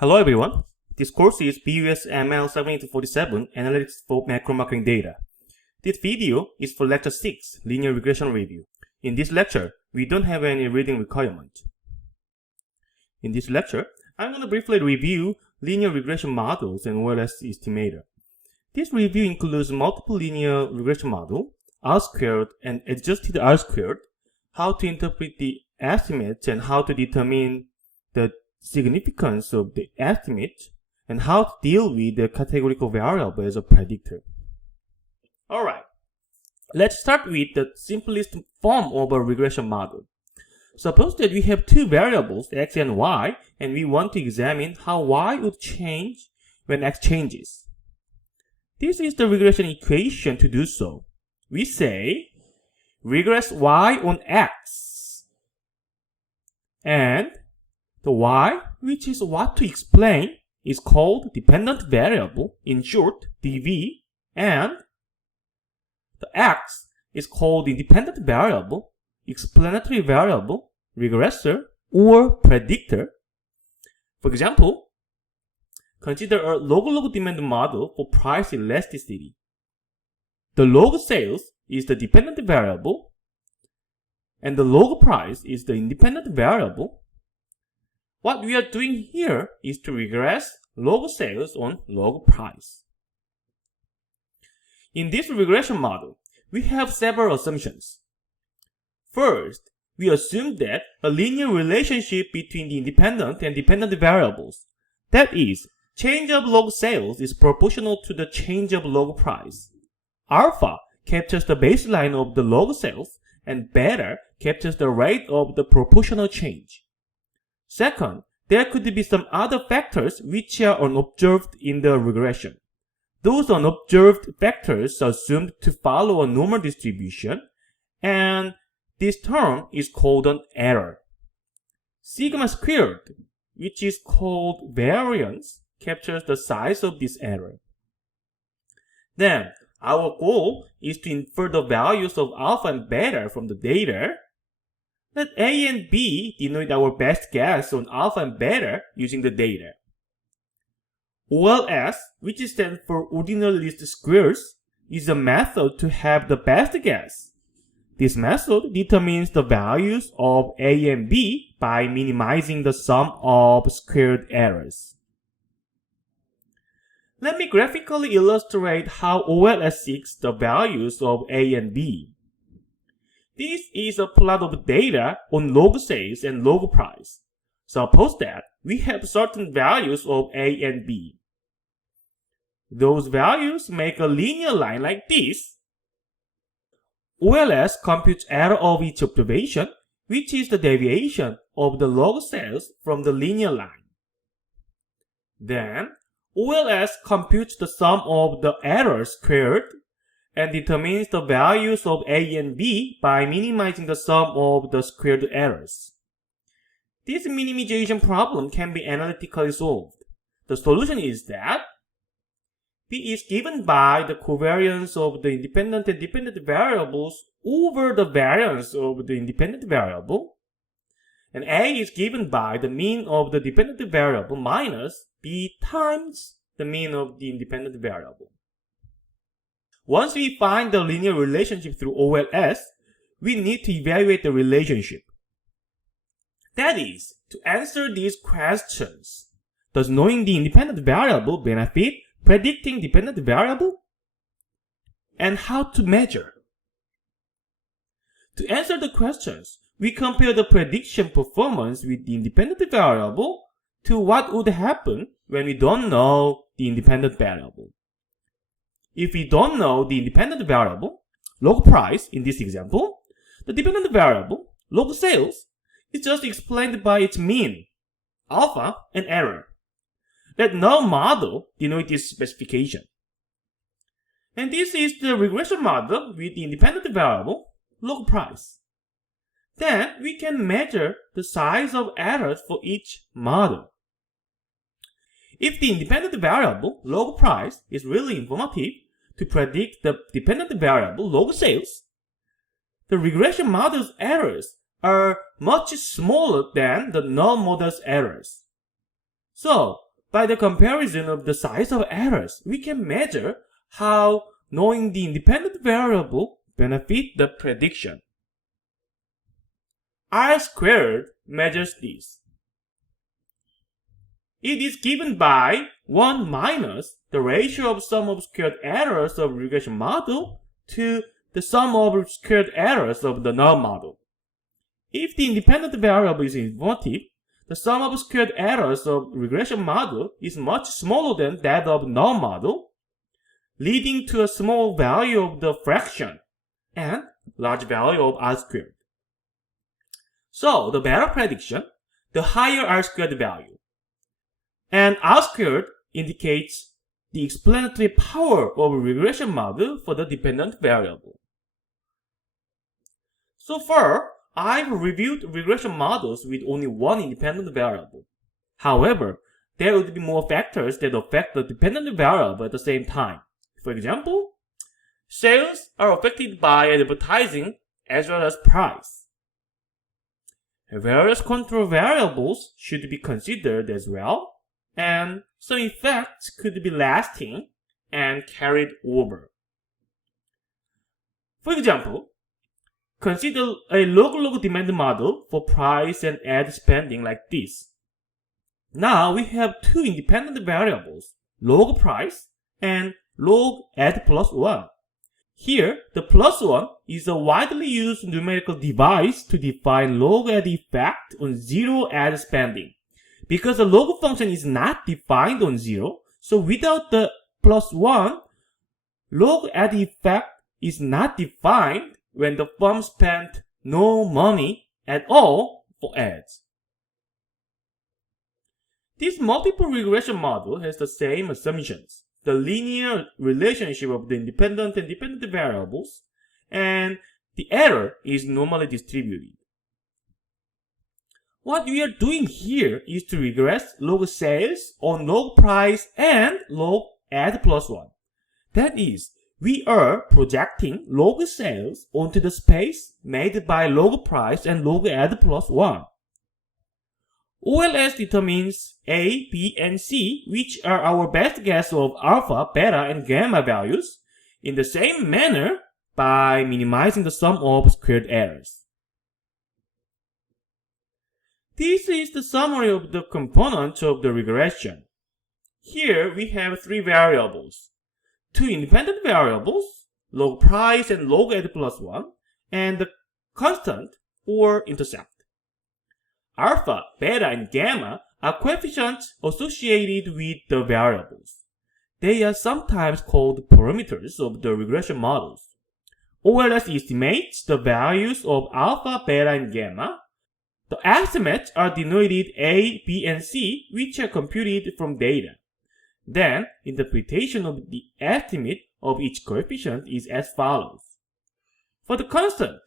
Hello everyone, this course is BUS ML 7247 Analytics for Macro Marketing Data. This video is for Lecture 6, Linear Regression Review. In this lecture, we don't have any reading requirement. In this lecture, I'm going to briefly review linear regression models and estimator. This review includes multiple linear regression model, R-squared and adjusted R-squared, how to interpret the estimates and how to determine the significance of the estimate, and how to deal with the categorical variable as a predictor. Alright, let's start with the simplest form of a regression model. Suppose that we have two variables, x and y, and we want to examine how y would change when x changes. This is the regression equation to do so. We say, regress y on x, and the y, which is what to explain, is called dependent variable, in short, dv, and the x is called independent variable, explanatory variable, regressor, or predictor. For example, consider a log-log demand model for price elasticity. The log sales is the dependent variable, and the log price is the independent variable. What we are doing here is to regress log sales on log price. In this regression model, we have several assumptions. First, we assume that a linear relationship between the independent and dependent variables, that is, change of log sales is proportional to the change of log price. Alpha captures the baseline of the log sales, and beta captures the rate of the proportional change. Second, there could be some other factors which are unobserved in the regression. Those unobserved factors are assumed to follow a normal distribution, and this term is called an error. Sigma squared, which is called variance, captures the size of this error. Then, our goal is to infer the values of alpha and beta from the data. Let A and B denote our best guess on alpha and beta using the data. OLS, which stands for ordinal least squares, is a method to have the best guess. This method determines the values of A and B by minimizing the sum of squared errors. Let me graphically illustrate how OLS seeks the values of A and B. This is a plot of data on log sales and log price. Suppose that we have certain values of A and B. Those values make a linear line like this. OLS computes error of each observation, which is the deviation of the log sales from the linear line. Then, OLS computes the sum of the errors squared and determines the values of A and B by minimizing the sum of the squared errors. This minimization problem can be analytically solved. The solution is that B is given by the covariance of the independent and dependent variables over the variance of the independent variable, and A is given by the mean of the dependent variable minus B times the mean of the independent variable. Once we find the linear relationship through OLS, we need to evaluate the relationship. That is, to answer these questions, does knowing the independent variable benefit predicting dependent variable? And how to measure? To answer the questions, we compare the prediction performance with the independent variable to what would happen when we don't know the independent variable. If we don't know the independent variable, log price in this example, the dependent variable, log sales, is just explained by its mean, alpha, and error. Let null model denote this specification. And this is the regression model with the independent variable, log price. Then we can measure the size of errors for each model. If the independent variable, log price, is really informative to predict the dependent variable, log sales, the regression model's errors are much smaller than the null model's errors. So, By the comparison of the size of errors, we can measure how knowing the independent variable benefits the prediction. R² measures this. It is given by 1 minus the ratio of sum of squared errors of regression model to the sum of squared errors of the null model. If the independent variable is informative, the sum of squared errors of regression model is much smaller than that of null model, leading to a small value of the fraction and large value of R². So the better prediction, the higher R² value. And R² indicates the explanatory power of a regression model for the dependent variable. So far, I've reviewed regression models with only one independent variable. However, there would be more factors that affect the dependent variable at the same time. For example, sales are affected by advertising as well as price. Various control variables should be considered as well, and some effects could be lasting and carried over. For example, consider a log-log demand model for price and ad spending like this. Now we have two independent variables, log price and log ad plus 1. Here, the plus 1 is a widely used numerical device to define log ad effect on zero ad spending. Because the log function is not defined on 0, so without the plus 1, log ad effect is not defined when the firm spent no money at all for ads. This multiple regression model has the same assumptions, the linear relationship of the independent and dependent variables, and the error is normally distributed. What we are doing here is to regress log sales on log price and log ad plus 1. That is, we are projecting log sales onto the space made by log price and log ad plus 1. OLS determines A, B, and C, which are our best guess of alpha, beta, and gamma values, in the same manner by minimizing the sum of squared errors. This is the summary of the components of the regression. Here we have three variables, two independent variables, log price and log ad plus 1, and the constant or intercept. Alpha, beta, and gamma are coefficients associated with the variables. They are sometimes called parameters of the regression models. OLS estimates the values of alpha, beta, and gamma. The estimates are denoted A, B, and C, which are computed from data. Then, interpretation of the estimate of each coefficient is as follows. For the constant,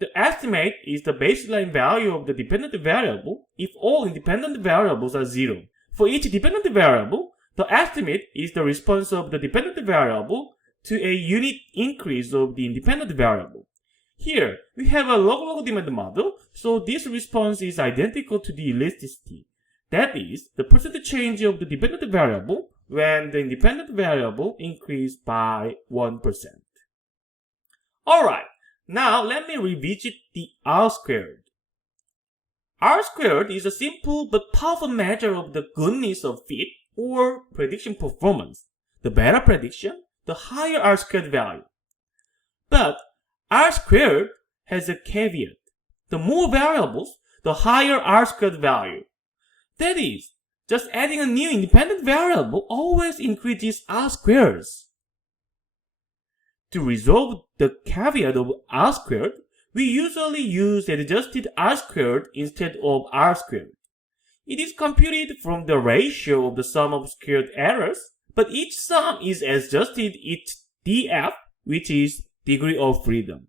the estimate is the baseline value of the dependent variable if all independent variables are 0. For each dependent variable, the estimate is the response of the dependent variable to a unit increase of the independent variable. Here, we have a log-log demand model, so this response is identical to the elasticity. That is, the percent change of the dependent variable when the independent variable increased by 1%. Alright, now let me revisit the R². R² is a simple but powerful measure of the goodness of fit or prediction performance. The better prediction, the higher R² value. But R² has a caveat. The more variables, the higher R² value. That is, just adding a new independent variable always increases R². To resolve the caveat of R², we usually use adjusted R² instead of R². It is computed from the ratio of the sum of squared errors, but each sum is adjusted its df, which is degree of freedom.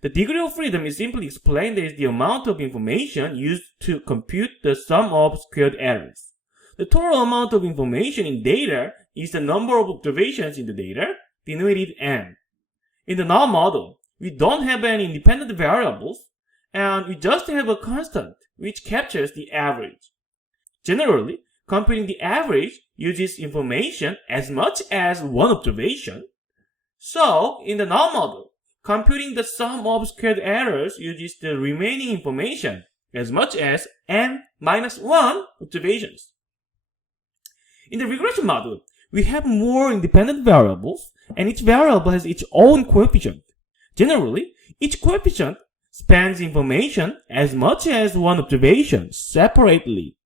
The degree of freedom is simply explained as the amount of information used to compute the sum of squared errors. The total amount of information in data is the number of observations in the data, denoted n. In the null model, we don't have any independent variables, and we just have a constant, which captures the average. Generally, computing the average uses information as much as one observation. So, in the null model, computing the sum of squared errors uses the remaining information as much as n-1 observations. In the regression model, we have more independent variables, and each variable has its own coefficient. Generally, each coefficient spans information as much as one observation separately.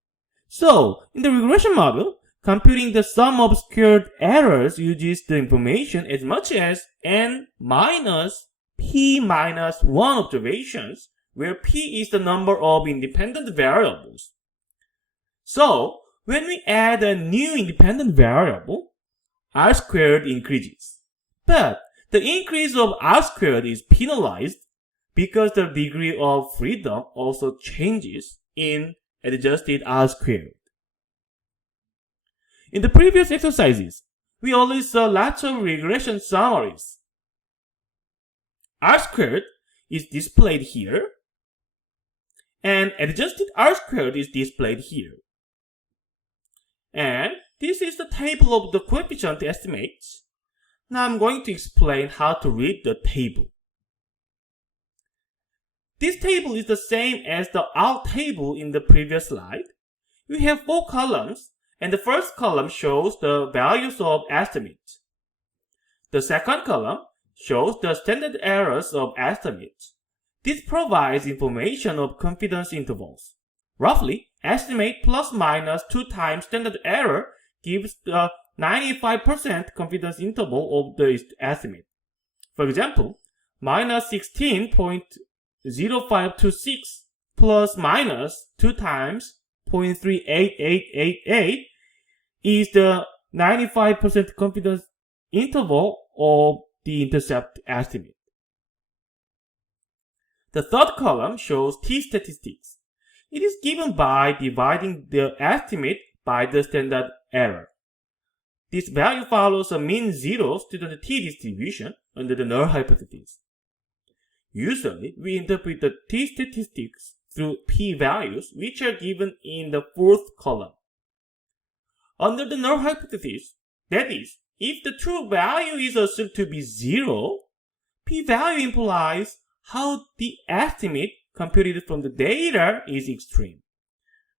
So, in the regression model, computing the sum of squared errors uses the information as much as n minus p minus 1 observations, where p is the number of independent variables. So, when we add a new independent variable, r squared increases. But the increase of r squared is penalized because the degree of freedom also changes in adjusted r squared. In the previous exercises, we already saw lots of regression summaries. R squared is displayed here, and adjusted R squared is displayed here. And this is the table of the coefficient estimates. Now I'm going to explain how to read the table. This table is the same as the R table in the previous slide. We have 4 columns, and the first column shows the values of estimates. The second column shows the standard errors of estimates. This provides information of confidence intervals. Roughly, estimate plus minus 2 times standard error gives the 95% confidence interval of the estimate. For example, minus 16.0526 plus minus 2 times 0.38888 is the 95% confidence interval of the intercept estimate. The third column shows t-statistics. It is given by dividing the estimate by the standard error. This value follows a mean zero student t-distribution under the null hypothesis. Usually, we interpret the t-statistics through p-values, which are given in the fourth column. Under the null hypothesis, that is, if the true value is assumed to be 0, p-value implies how the estimate computed from the data is extreme.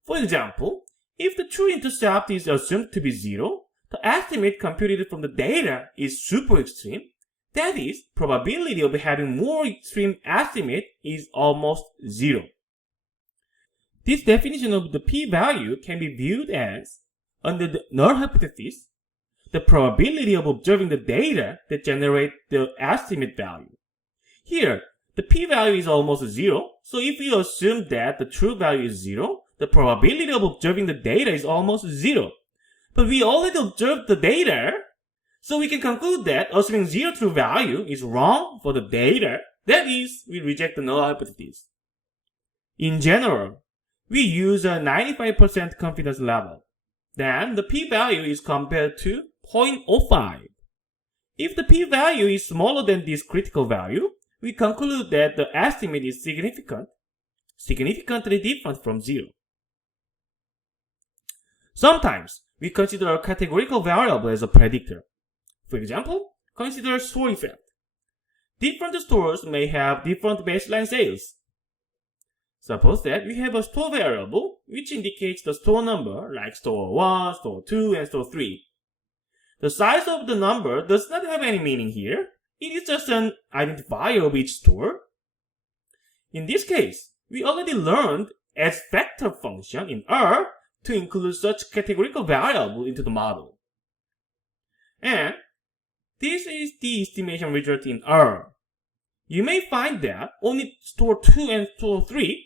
For example, if the true intercept is assumed to be 0, the estimate computed from the data is super extreme. That is, probability of having more extreme estimate is almost 0. This definition of the p-value can be viewed as, under the null hypothesis, the probability of observing the data that generate the estimate value. Here, the p-value is almost 0, so if we assume that the true value is 0, the probability of observing the data is almost 0. But we already observed the data, so we can conclude that assuming 0 true value is wrong for the data. That is, we reject the null hypothesis. In general, we use a 95% confidence level. Then the p-value is compared to 0.05. If the p-value is smaller than this critical value, we conclude that the estimate is significantly different from 0. Sometimes, we consider a categorical variable as a predictor. For example, consider store effect. Different stores may have different baseline sales. Suppose that we have a store variable which indicates the store number like store 1, store 2, and store 3. The size of the number does not have any meaning here. It is just an identifier of each store. In this case, we already learned as factor function in R to include such categorical variable into the model. And this is the estimation result in R. You may find that only store 2 and store 3,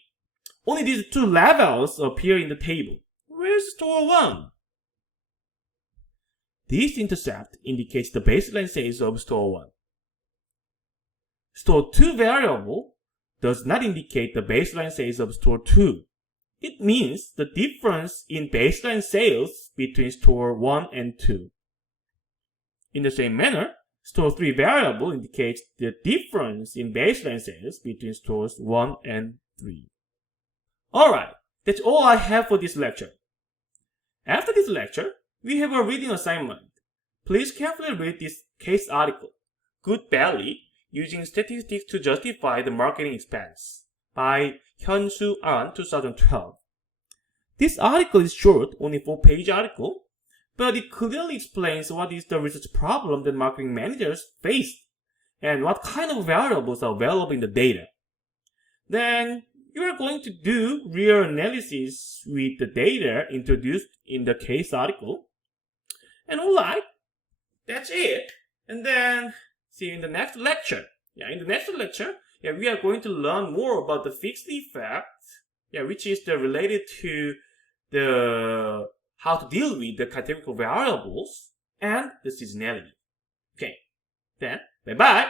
only these 2 levels appear in the table. Where's store 1? This intercept indicates the baseline sales of store 1. Store 2 variable does not indicate the baseline sales of store 2. It means the difference in baseline sales between store 1 and 2. In the same manner, store 3 variable indicates the difference in baseline sales between stores 1 and 3. Alright, that's all I have for this lecture. After this lecture, we have a reading assignment. Please carefully read this case article, Good Belly, Using Statistics to Justify the Marketing Expense, by Hyun-Soo An, 2012. This article is short, only 4-page article, but it clearly explains what is the research problem that marketing managers face and what kind of variables are available in the data. Then you are going to do real analysis with the data introduced in the case article. And alright, that's it. And then see you in the next lecture. In the next lecture, we are going to learn more about the fixed effect, which is related to the how to deal with the categorical variables and the seasonality. Okay, then bye-bye.